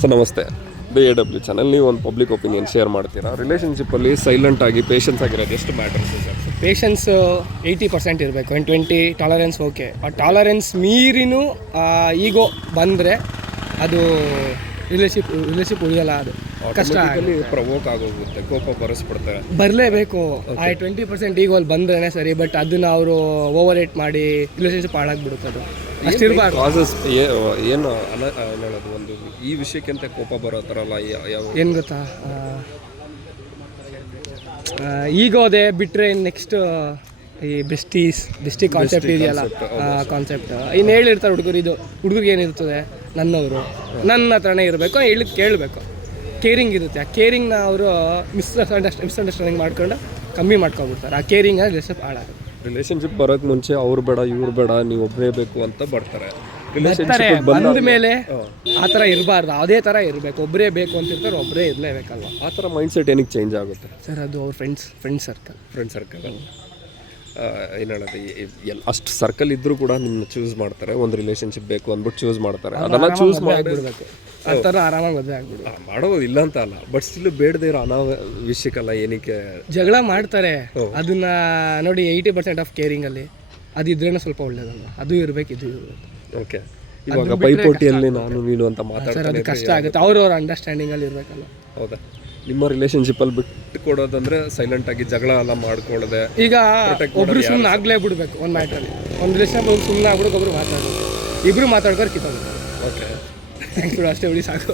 Sir, ನಮಸ್ತೆ. B A W channel ನೀವು ಒಂದು ಪಬ್ಲಿಕ್ ಒಪಿನಿಯನ್ ಶೇರ್ ಮಾಡ್ತೀರಾ? ರಿಲೇಷನ್ಶಿಪ್ಪಲ್ಲಿ ಸೈಲೆಂಟ್ ಆಗಿ ಪೇಷನ್ಸ್ ಆಗಿರೋದು ಎಷ್ಟು matter sir? Patience eighty percent ಇರಬೇಕು. ಒನ್ ಟ್ವೆಂಟಿ ಟಾಲರೆನ್ಸ್ ಓಕೆ ಆ ಟಾಲರೆನ್ಸ್ ಮೀರಿನೂ ಈಗೋ ಬಂದರೆ ಅದು ರಿಲೇಶಿಪ್ ರಿಲೇಶಿಪ್ ಉಳಿಯಲ್ಲ ಅದು ಕಷ್ಟ ಪ್ರವೋಕ್ ಆಗೋಗುತ್ತೆ ಕೋಪ ಬರೆಸ್ಬಿಡ್ತಾರೆ. ಬರಲೇಬೇಕು. ಐ ಟ್ವೆಂಟಿ ಪರ್ಸೆಂಟ್ ಈಗ ಅಲ್ಲಿ ಬಂದ್ರೇ ಸರಿ ಬಟ್ ಅದನ್ನ ಅವರು ಓವರ್ ರೇಟ್ ಮಾಡಿ ರಿಲೇಶನ್ಶಿಪ್ ಹಾಳಾಗ್ಬಿಡುತ್ತೆ ಅದು. ಅಷ್ಟಿರಬಾರ್ದು ಕಾಸಸ್ ಏನು ಅಲ್ಲ ಹೇಳೋದು ಒಂದು ಈ ವಿಷಯಕ್ಕಿಂತ ಕೋಪ ಬರೋ ಥರ ಅಲ್ಲ ಯಾವ ಏನು ಗೊತ್ತಾ? ಈಗೋದೆ ಬಿಟ್ಟರೆ ನೆಕ್ಸ್ಟ್ ಈ ಬೆಸ್ಟೀಸ್ ಬೆಸ್ಟಿ ಕಾನ್ಸೆಪ್ಟ್ ಇದೆಯಲ್ಲ? ಕಾನ್ಸೆಪ್ಟ್ ಇನ್ನು ಹೇಳಿರ್ತಾರೆ ಹುಡುಗರು ಇದು. ಹುಡುಗರಿಗೆ ಏನಿರ್ತದೆ ನನ್ನವರು ನನ್ನ ಹತ್ರನೇ ಇರಬೇಕು ಹೇಳಿ ಕೇಳಬೇಕು. ಕೇರಿಂಗ್ ಇರುತ್ತೆ. ಆ ಕೇರಿಂಗ್ನ ಅವರು ಮಿಸ್ ಮಿಸ್ಅಂಡರ್ಸ್ಟ್ಯಾಂಡಿಂಗ್ ಮಾಡ್ಕೊಂಡು ಕಮ್ಮಿ ಮಾಡ್ಕೊಬಿಡ್ತಾರೆ ಆ ಕೇರಿಂಗ್ ರಿಲೇಷನ್ ಹಾಳಾಗುತ್ತೆ. ರಿಲೇಷನ್ಶಿಪ್ ಬರೋಕ್ಕೆ ಮುಂಚೆ ಅವ್ರು ಬೇಡ ಇವ್ರು ಬೇಡ ನೀವು ಒಬ್ಬರೇ ಬೇಕು ಅಂತ ಬರ್ತಾರೆ. ಬಂದ ಮೇಲೆ ಆ ಥರ ಇರಬಾರ್ದು. ಅದೇ ಥರ ಇರಬೇಕು. ಒಬ್ಬರೇ ಬೇಕು ಅಂತ ಇರ್ತಾರೆ ಒಬ್ಬರೇ ಇರಲೇಬೇಕಲ್ವ? ಆ ಥರ ಮೈಂಡ್ ಸೆಟ್ ಏನಕ್ಕೆ ಚೇಂಜ್ ಆಗುತ್ತೆ? ಸರ್ ಅದು ಅವ್ರ friends friend circle friend circle ಏನು ಹೇಳೋದು ಎಲ್ಲ ಅಷ್ಟು ಸರ್ಕಲ್ ಇದ್ರೂ ಕೂಡ ನಿಮ್ಮನ್ನ ಚೂಸ್ ಮಾಡ್ತಾರೆ ಒಂದು ರಿಲೇಷನ್ಶಿಪ್ ಬೇಕು ಅಂದ್ಬಿಟ್ಟು ಚೂಸ್ ಮಾಡ್ತಾರೆ. ಅದನ್ನ ಚೂಸ್ ಮಾಡಿ ಬಿಡಬೇಕು ಆ ಥರ ಆರಾಮಾಗಿ ಮದುವೆ ಆಗ್ಬಿಡು ಮಾಡೋದು ಇಲ್ಲ ಅಂತ ಅಲ್ಲ ಬಟ್ ಸ್ಟಿಲ್ ಬೇಡದೇ ಇರೋ ಅನಾವಶ್ಯಕಲ್ಲ ಏನಕ್ಕೆ ಜಗಳ ಮಾಡ್ತಾರೆ. ಅದನ್ನ ನೋಡಿ ಏಯ್ಟಿ ಪರ್ಸೆಂಟ್ ಆಫ್ ಕೇರಿಂಗ್ ಅಲ್ಲಿ ಅದು ಇದ್ರೇನೆ ಸ್ವಲ್ಪ ಒಳ್ಳೇದಲ್ಲ. ಅದು ಇರಬೇಕು ಇದು ಇರಬೇಕು. ಓಕೆ ಇವಾಗ ಪೈಪೋಟಿಯಲ್ಲಿ ನಾನು ನೀನು ಅಂತ ಮಾತಾಡ್ತಾರೆ ಕಷ್ಟ ಆಗುತ್ತೆ. ಅವ್ರವ್ರ ಅಂಡರ್ಸ್ಟ್ಯಾಂಡಿಂಗ್ ಅಲ್ಲಿ ಇರ್ಬೇಕಲ್ಲ. ಹೌದಾ? ನಿಮ್ಮ ರಿಲೇಷನ್ಶಿಪ್ಪಲ್ಲಿ ಬಿಟ್ಟು ಕೊಡೋದಂದ್ರೆ ಸೈಲೆಂಟ್ ಆಗಿ ಜಗಳ ಎಲ್ಲ ಮಾಡ್ಕೊಳ್ಳದೆ ಈಗ ಒಬ್ರು ಸುಮ್ಮನೆ ಆಗ್ಲೇ ಬಿಡ್ಬೇಕು ಒಂದ್ ಮ್ಯಾಟ್ರಲ್ಲಿ ಒಂದು ರಿಲೇಷನ್ ಒಬ್ರು ಸುಮ್ಮನೆ ಆಗ್ಬಿಡಕ್ಕೆ ಒಬ್ರು ಮಾತಾಡೋದು ಇಬ್ರು ಮಾತಾಡ್ಕೊಂಡು ಕಿತ್ತೋಗ್ಬೇಕು ಓಕೆ ಥ್ಯಾಂಕ್ಸ್ ಅಷ್ಟೇ ಬಿಡಿ ಸಾಕು.